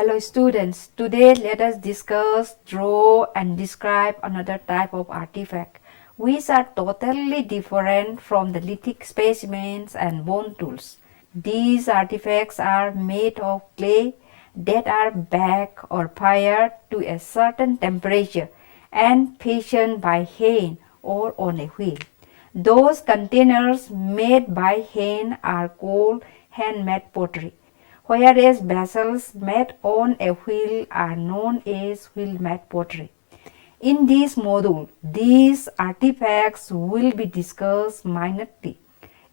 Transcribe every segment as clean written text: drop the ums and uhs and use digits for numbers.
Hello students, today let us discuss, draw and describe another type of artifact which are totally different from the lithic specimens and bone tools. These artifacts are made of clay that are baked or fired to a certain temperature and fashioned by hand or on a wheel. Those containers made by hand are called handmade pottery, whereas vessels made on a wheel are known as wheel-made pottery. In this module, these artifacts will be discussed minutely,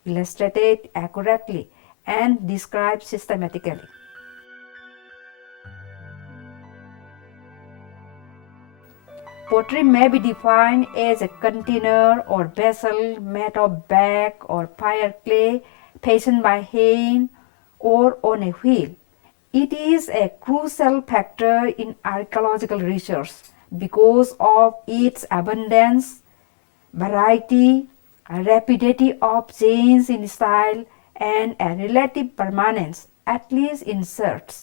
illustrated accurately, and described systematically. Pottery may be defined as a container or vessel made of baked or fired clay fashioned by hand or on a wheel. It is a crucial factor in archaeological research because of its abundance, variety, rapidity of change in style, and a relative permanence, at least in search.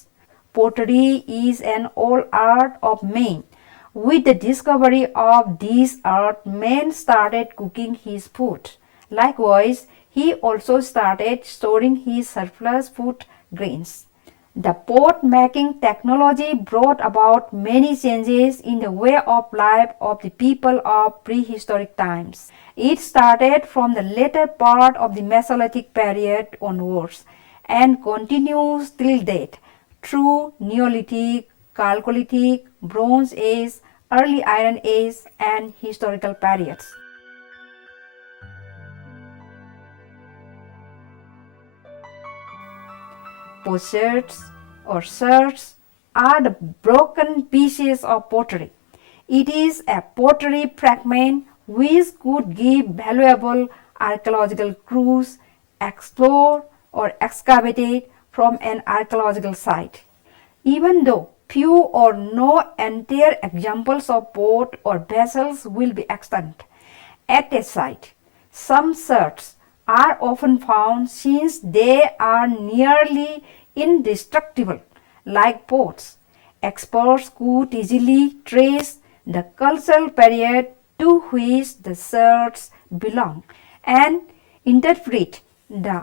Pottery is an old art of man. With the discovery of this art, man started cooking his food. Likewise, he also started storing his surplus food grains. The pot-making technology brought about many changes in the way of life of the people of prehistoric times. It started from the later part of the Mesolithic period onwards and continues till date through Neolithic, Chalcolithic, Bronze Age, Early Iron Age, and historical periods. Potsherds or sherds are the broken pieces of pottery. It is a pottery fragment which could give valuable archaeological clues explored or excavated from an archaeological site. Even though few or no entire examples of pot or vessels will be extant at a site, some sherds are often found since they are nearly indestructible, like pots. Experts could easily trace the cultural period to which the sherds belong and interpret the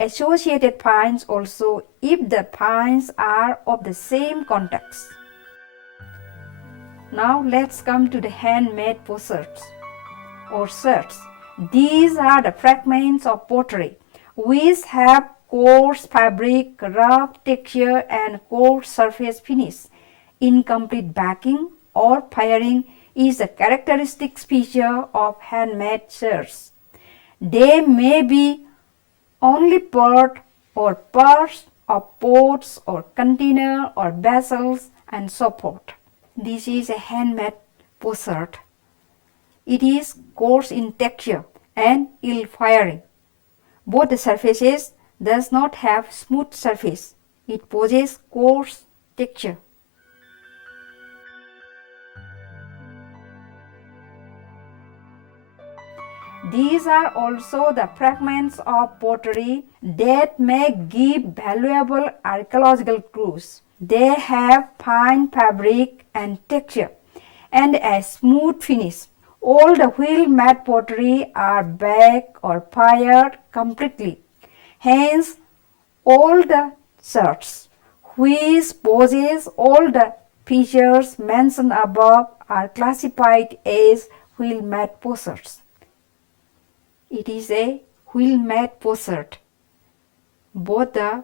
associated finds also if the finds are of the same context. Now let's come to the handmade potsherds or sherds. These are the fragments of pottery which have coarse fabric, rough texture and coarse surface finish. Incomplete backing or firing is a characteristic feature of handmade sherds. They may be only part or parts of pots or container or vessels and so forth. This is a handmade potsherd. It is coarse in texture and ill-firing. Both the surfaces does not have smooth surface. It possesses coarse texture. These are also the fragments of pottery that may give valuable archaeological clues. They have fine fabric and texture and a smooth finish. All the wheel-made pottery are baked or fired completely. Hence, all the sherds which possess all the features mentioned above are classified as wheel-made potsherds. It is a wheel-made potsherd. Both the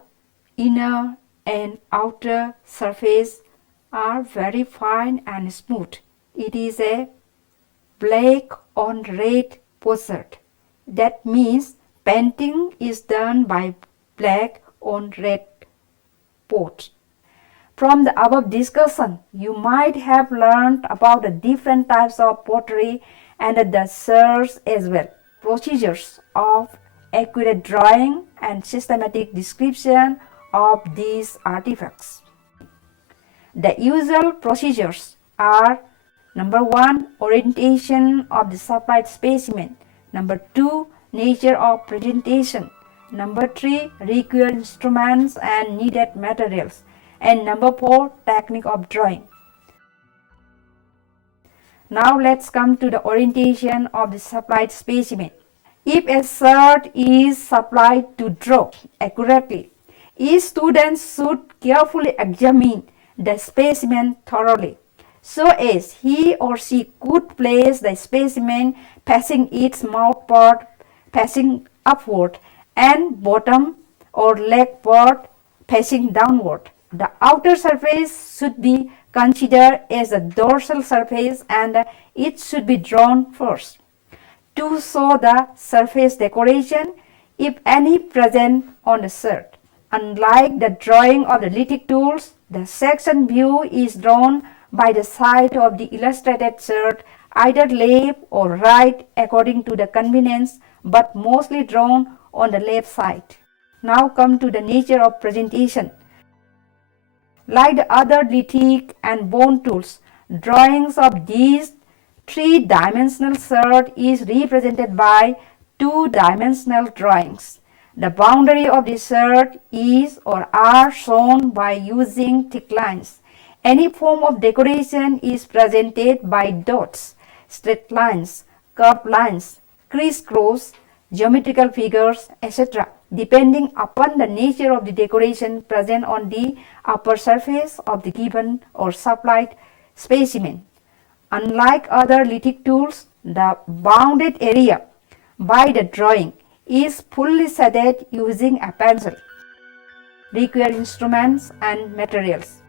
inner and outer surface are very fine and smooth. It is a black on red potsherd. That means painting is done by black on red pot. From the above discussion, you might have learned about the different types of pottery and the sherds as well. Procedures of accurate drawing and systematic description of these artifacts. The usual procedures are: number 1, orientation of the supplied specimen. Number 2, nature of presentation. Number 3, required instruments and needed materials. And number 4, technique of drawing. Now let's come to the orientation of the supplied specimen. If a shirt is supplied to draw accurately, each student should carefully examine the specimen thoroughly, so as he or she could place the specimen facing its mouth part facing upward and bottom or leg part facing downward. The outer surface should be considered as the dorsal surface and it should be drawn first. To show the surface decoration, if any, present on the shirt. Unlike the drawing of the lithic tools, the section view is drawn by the side of the illustrated shirt, either left or right according to the convenience, but mostly drawn on the left side. Now come to the nature of presentation. Like the other lithic and bone tools, drawings of these three-dimensional shirt is represented by two-dimensional drawings. The boundary of the shirt is or are shown by using thick lines. Any form of decoration is presented by dots, straight lines, curved lines, crisscross, geometrical figures, etc., depending upon the nature of the decoration present on the upper surface of the given or supplied specimen. Unlike other lithic tools, the bounded area by the drawing is fully shaded using a pencil. Required instruments and materials.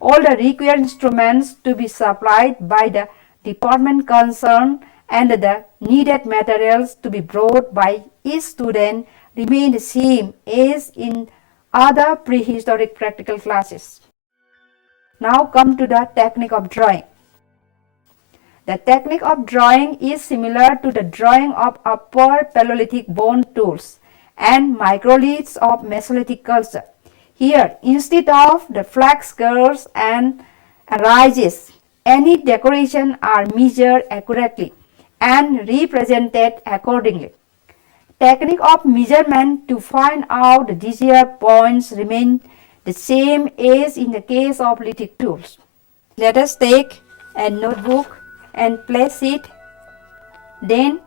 All the required instruments to be supplied by the department concerned and the needed materials to be brought by each student remain the same as in other prehistoric practical classes. Now come to the technique of drawing. The technique of drawing is similar to the drawing of upper Paleolithic bone tools and microliths of Mesolithic culture. Here, instead of the flax curves and ridges, any decoration are measured accurately and represented accordingly. Technique of measurement to find out the desired points remain the same as in the case of lithic tools. Let us take a notebook and place it. Then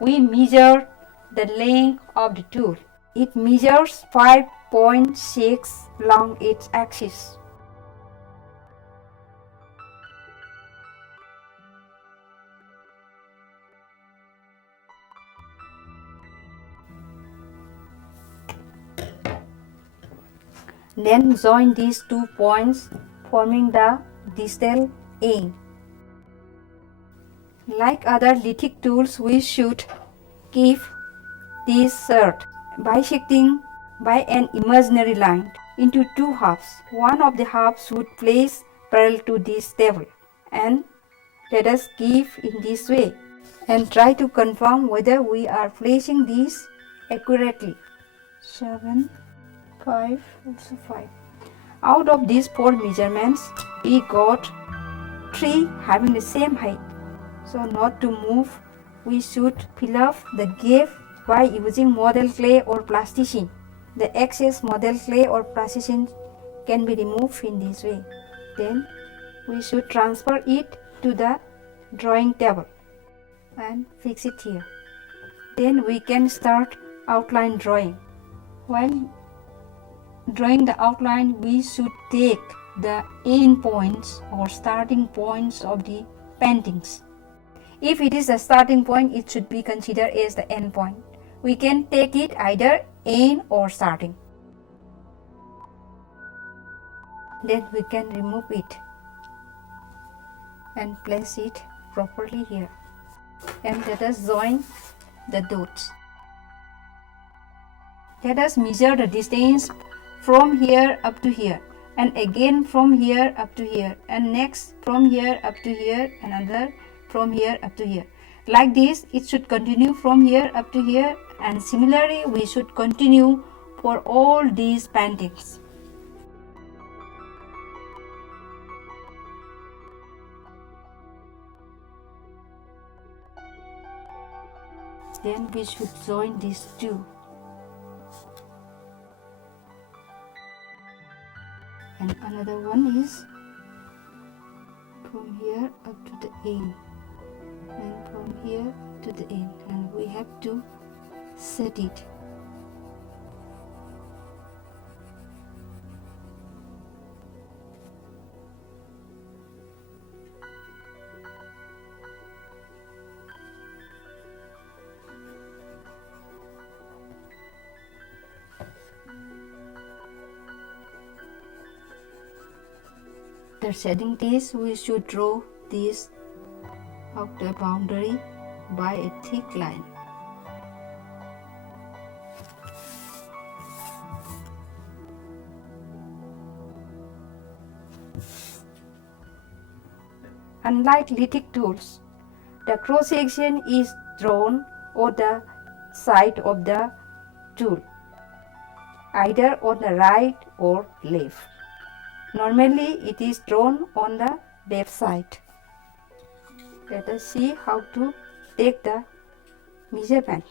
we measure the length of the tool. It measures 5.6 along its axis. Then join these 2 points forming the distal end. Like other lithic tools, we should keep this shirt bisecting by an imaginary line into 2 halves. One of the halves should place parallel to this table, and let us keep in this way and try to confirm whether we are placing this accurately. 7, 5, also 5. Out of these 4 measurements, we got 3 having the same height. So not to move, we should fill up the gap by using model clay or plasticine. The excess model clay or plasticine can be removed in this way. Then we should transfer it to the drawing table and fix it here. Then we can start outline drawing. While drawing the outline, we should take the end points or starting points of the paintings. If it is the starting point, it should be considered as the end point. We can take it either end or starting. Then we can remove it and place it properly here. And let us join the dots. Let us measure the distance from here up to here, and again from here up to here, and next from here up to here, another from here up to here. Like this, it should continue from here up to here, and similarly we should continue for all these paintings. Then we should join these two. and another one is from here up to the end, and from here to the end, and we have to set it. After setting this, we should draw this outer boundary by a thick line. Unlike lithic tools, the cross section is drawn on the side of the tool, either on the right or left. Normally it is drawn on the left side. Let us see how to take the measurement.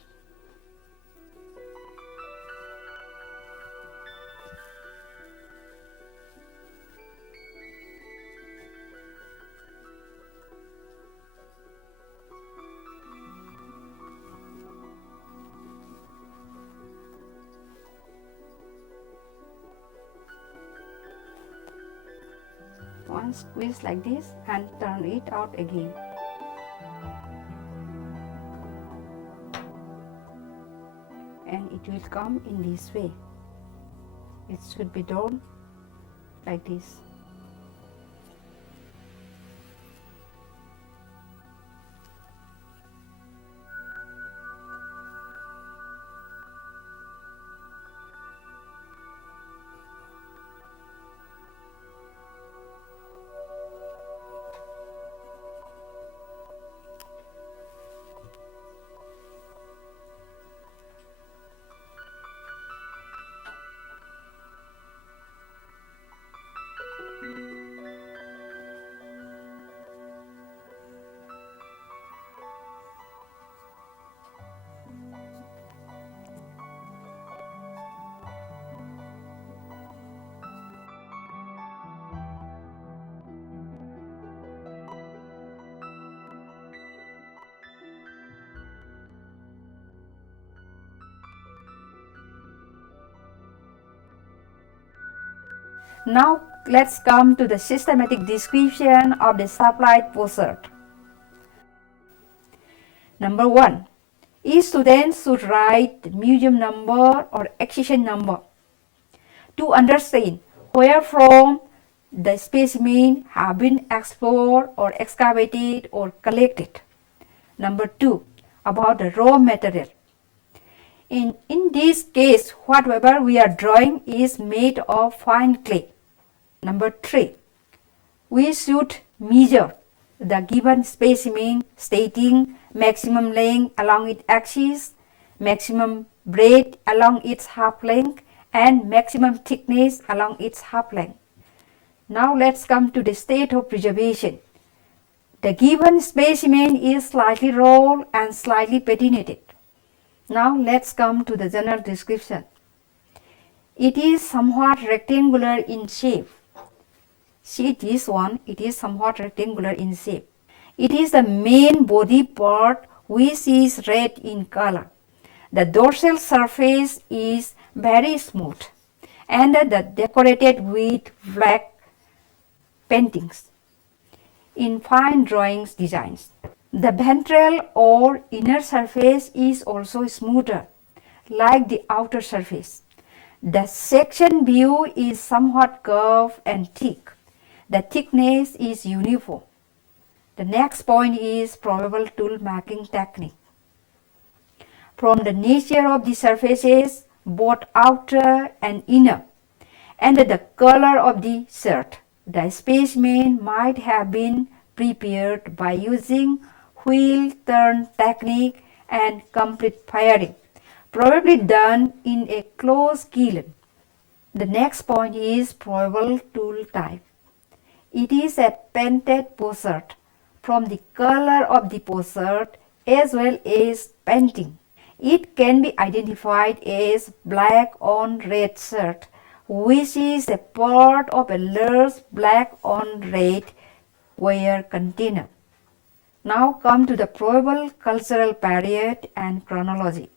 One squeeze like this and turn it out again. And it will come in this way. It should be drawn like this. Now let's come to the systematic description of the supplied potsherd. Number 1. Each student should write the museum number or accession number to understand where from the specimen have been explored or excavated or collected. Number 2. About the raw material. In this case, whatever we are drawing is made of fine clay. Number 3. We should measure the given specimen, stating maximum length along its axis, maximum breadth along its half length, and maximum thickness along its half length. Now let's come to the state of preservation. The given specimen is slightly rolled and slightly patinated. Now let's come to the general description. It is somewhat rectangular in shape. See this one, it is somewhat rectangular in shape. It is the main body part which is red in color. The dorsal surface is very smooth and decorated with black paintings in fine drawings designs. The ventral or inner surface is also smoother, like the outer surface. The section view is somewhat curved and thick. The thickness is uniform. The next point is probable tool marking technique. From the nature of the surfaces, both outer and inner, and the color of the shirt, the specimen might have been prepared by using wheel turn technique and complete firing, probably done in a closed kiln. The next point is probable tool type. It is a painted potsherd from the color of the potsherd as well as painting. It can be identified as black on red shirt which is a part of a large black on red ware container. Now come to the probable cultural period and chronology.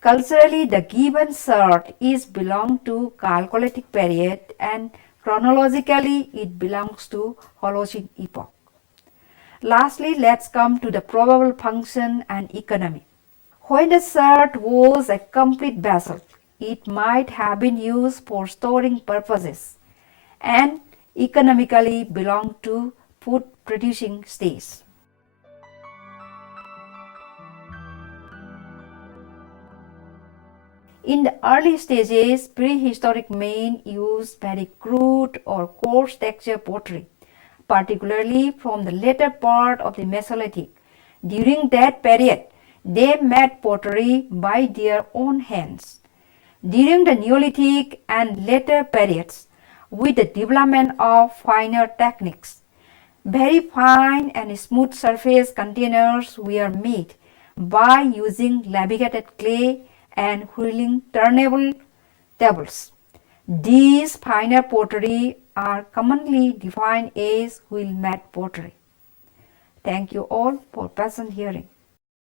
Culturally, the given shirt is belong to Chalcolithic period and chronologically it belongs to Holocene epoch. Lastly, let's come to the probable function and economy. When the shirt was a complete vessel, it might have been used for storing purposes and economically belonged to food producing stage. In the early stages, prehistoric men used very crude or coarse texture pottery, particularly from the later part of the Mesolithic. During that period, they made pottery by their own hands. During the Neolithic and later periods, with the development of finer techniques, very fine and smooth surface containers were made by using laminated clay and whirling turnable tables. These finer pottery are commonly defined as wheel-made pottery. Thank you all for patient hearing.